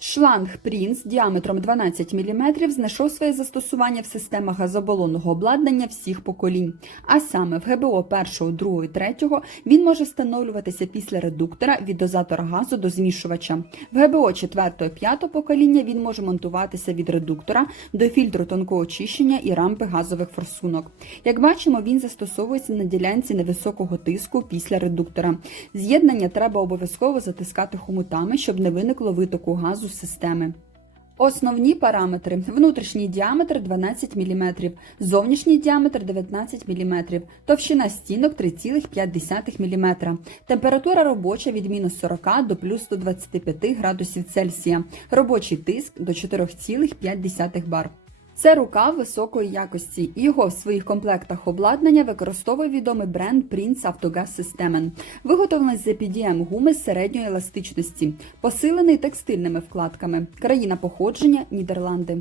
Шланг Prince діаметром 12 мм знайшов своє застосування в системах газобалонного обладнання всіх поколінь. А саме в ГБО 1, 2, 3 він може встановлюватися після редуктора від дозатора газу до змішувача. В ГБО 4, 5 покоління він може монтуватися від редуктора до фільтру тонкого очищення і рампи газових форсунок. Як бачимо, він застосовується на ділянці невисокого тиску після редуктора. З'єднання треба обов'язково затискати хомутами, щоб не виникло витоку газу з системи. Основні параметри: внутрішній діаметр 12 мм, зовнішній діаметр 19 мм, товщина стінок 3,5 мм, температура робоча від мінус 40 до плюс 125 градусів Цельсія, робочий тиск до 4,5 бар. Це рукав високої якості. Його в своїх комплектах обладнання використовує відомий бренд Prince Autogas Systemen. Виготовлений з EPDM гуми середньої еластичності, посилений текстильними вкладками. Країна походження Нідерланди.